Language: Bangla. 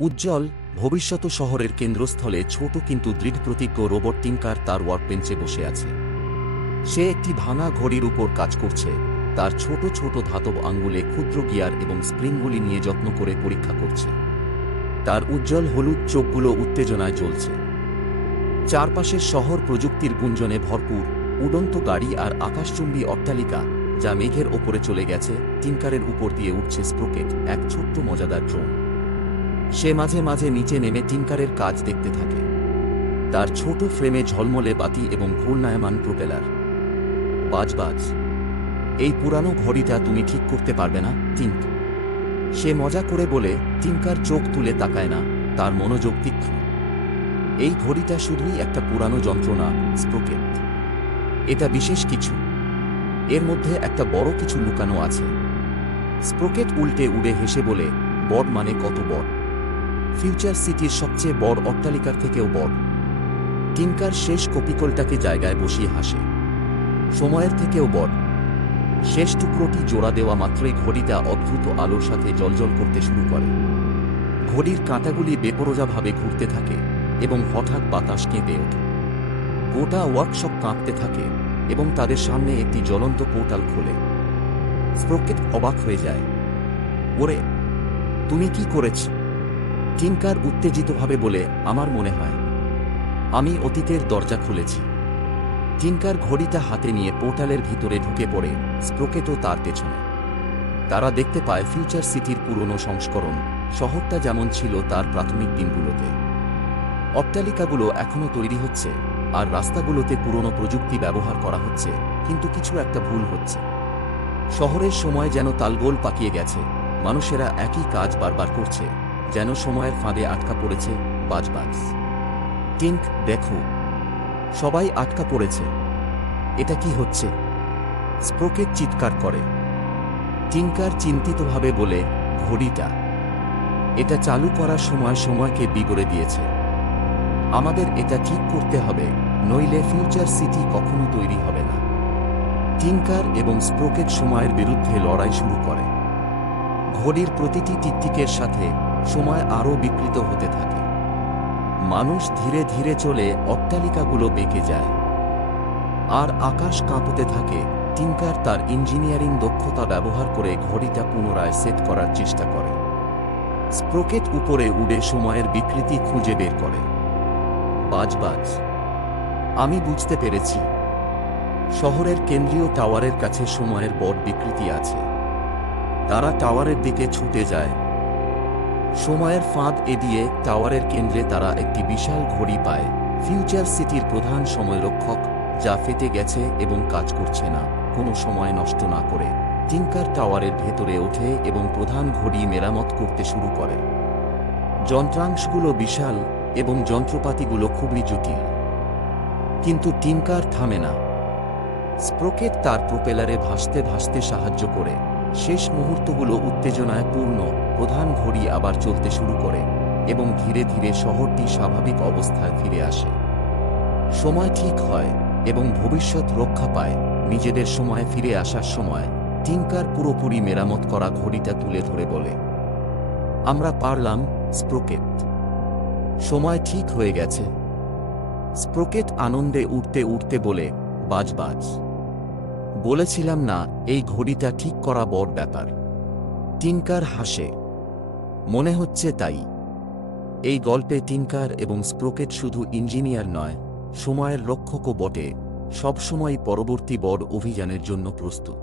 উজ্জ্বল ভবিষ্যৎ শহরের কেন্দ্রস্থলে ছোট কিন্তু দৃঢ়প্রতিজ্ঞ রোবট টিঙ্কার তার ওয়ার্কবেঞ্চে বসে আছে। সে একটি ভাঙা ঘড়ির উপর কাজ করছে, তার ছোট ছোট ধাতব আঙ্গুলে ক্ষুদ্র গিয়ার এবং স্প্রিংগুলি নিয়ে যত্ন করে পরীক্ষা করছে। তার উজ্জ্বল হলুদ চোখগুলো উত্তেজনায় জ্বলছে। চারপাশের শহর প্রযুক্তির গুঞ্জনে ভরপুর, উড়ন্ত গাড়ি আর আকাশচুম্বী অট্টালিকা যা মেঘের ওপরে চলে গেছে। টিঙ্কারের উপর দিয়ে উঠছে স্প্রোকেট, এক ছোট্ট মজাদার ড্রোন। সে মাঝে মাঝে নিচে নেমে টিঙ্কারের কাজ দেখতে থাকে। তার ছোট ফ্রেমে ঝলমলে বাতি এবং ঘূর্ণায়মান প্রোপেলার। বাজ বাজ, এই পুরানো ঘড়িটা তুমি ঠিক করতে পারবে না টিঙ্ক? সে মজা করে বলে। টিঙ্কার চোখ তুলে তাকায় না, তার মনোযোগ তীক্ষ্ণ। এই ঘড়িটা শুধুই একটা পুরানো যন্ত্রণা স্প্রোকেট, এটা বিশেষ কিছু। এর মধ্যে একটা বড় কিছু লুকানো আছে। স্প্রোকেট উল্টে উড়ে হেসে বলে, বড় মানে কত বড়? ফিউচার সিটির সবচেয়ে বড় অট্টালিকার থেকেও বড়। টিঙ্কার শেষ কপিকলটাকে জায়গায় বসিয়ে হাসে। সময়ের থেকেও বড়। শেষ টুকরোটি জোড়া দেওয়া মাত্রই ঘড়িটা অদ্ভুত আলোর সাথে জ্বলজ্বল করতে শুরু করে। ঘড়ির কাঁটাগুলি বেপরোজাভাবে ঘুরতে থাকে এবং হঠাৎ বাতাস কেঁপে ওঠে। গোটা ওয়ার্কশপ কাঁপতে থাকে এবং তাদের সামনে একটি জ্বলন্ত পোর্টাল খোলে। স্প্রোকেট অবাক হয়ে যায়। ওরে, তুমি কি করেছ? টিঙ্কার উত্তেজিতভাবে বলে, আমার মনে হয় আমি অতীতের দরজা খুলেছি। টিঙ্কার ঘড়িটা হাতে নিয়ে পোর্টালের ভিতরে ঢুকে পড়ে, স্প্রোকেটও তার পেছনে। তারা দেখতে পায় ফিউচার সিটির পুরনো সংস্করণ, শহরটা যেমন ছিল তার প্রাথমিক দিনগুলোতে। অট্টালিকাগুলো এখনও তৈরি হচ্ছে আর রাস্তাগুলোতে পুরনো প্রযুক্তি ব্যবহার করা হচ্ছে, কিন্তু কিছু একটা ভুল হচ্ছে। শহরের সময় যেন তালগোল পাকিয়ে গেছে। মানুষেরা একই কাজ বারবার করছে, যেন সময়ের ফাঁদে আটকা পড়েছে। বাজবাজ। টিঙ্ক, দেখো, সবাই আটকা পড়েছে। এটা কি হচ্ছে? স্প্রোকেট চিৎকার করে। টিঙ্কার চিন্তিতভাবে বলে, ঘড়িটা, এটা চালু করার সময় সময়কে বিগড়ে দিয়েছে। আমাদের এটা ঠিক করতে হবে, নইলে ফিউচার সিটি কখনো তৈরি হবে না। টিঙ্কার এবং স্প্রোকেট সময়ের বিরুদ্ধে লড়াই শুরু করে। ঘড়ির প্রতিটি টিকটিকের সাথে সময় আরও বিকৃত হতে থাকে। মানুষ ধীরে ধীরে চলে, অট্টালিকাগুলো বেঁকে যায় আর আকাশ কাঁপতে থাকে। টিঙ্কার তার ইঞ্জিনিয়ারিং দক্ষতা ব্যবহার করে ঘড়িটা পুনরায় সেট করার চেষ্টা করে। স্প্রোকেট উপরে উড়ে সময়ের বিকৃতি খুঁজে বের করে। বাজবাজ, আমি বুঝতে পেরেছি। শহরের কেন্দ্রীয় টাওয়ারের কাছে সময়ের বড় বিকৃতি আছে। তারা টাওয়ারের দিকে ছুটে যায়। সময়ের ফাঁদ এড়িয়ে টাওয়ারের কেন্দ্রে তারা একটি বিশাল ঘড়ি পায়, ফিউচার সিটির প্রধান সময়রক্ষক, যা ফেটে গেছে এবং কাজ করছে না। কোনো সময় নষ্ট না করে টিঙ্কার টাওয়ারের ভেতরে ওঠে এবং প্রধান ঘড়ি মেরামত করতে শুরু করে। যন্ত্রাংশগুলো বিশাল এবং যন্ত্রপাতিগুলো খুবই জটিল, কিন্তু টিঙ্কার থামে না। স্প্রোকেট তার প্রোপেলারে ভাসতে ভাসতে সাহায্য করে। শেষ মুহূর্তগুলো উত্তেজনায় পূর্ণ। প্রধান ঘড়ি আবার চলতে শুরু করে এবং ধীরে ধীরে শহরটি স্বাভাবিক অবস্থায় ফিরে আসে। সময় ঠিক হয় এবং ভবিষ্যৎ রক্ষা পায়। নিজেদের সময় ফিরে আসার সময় টিঙ্কার পুরোপুরি মেরামত করা ঘড়িটা তুলে ধরে বলে, আমরা পারলাম স্প্রোকেট, সময় ঠিক হয়ে গেছে। স্প্রোকেট আনন্দে উঠতে উঠতে বলে, বাজবাজ, বলেছিলাম না এই ঘড়িটা ঠিক করা বড় ব্যাপার? টিঙ্কার হাসে, মনে হচ্ছে তাই। এই গল্পে টিঙ্কার এবং স্প্রোকেট শুধু ইঞ্জিনিয়ার নয়, সময়ের রক্ষকও বটে, সবসময় পরবর্তী বড় অভিযানের জন্য প্রস্তুত।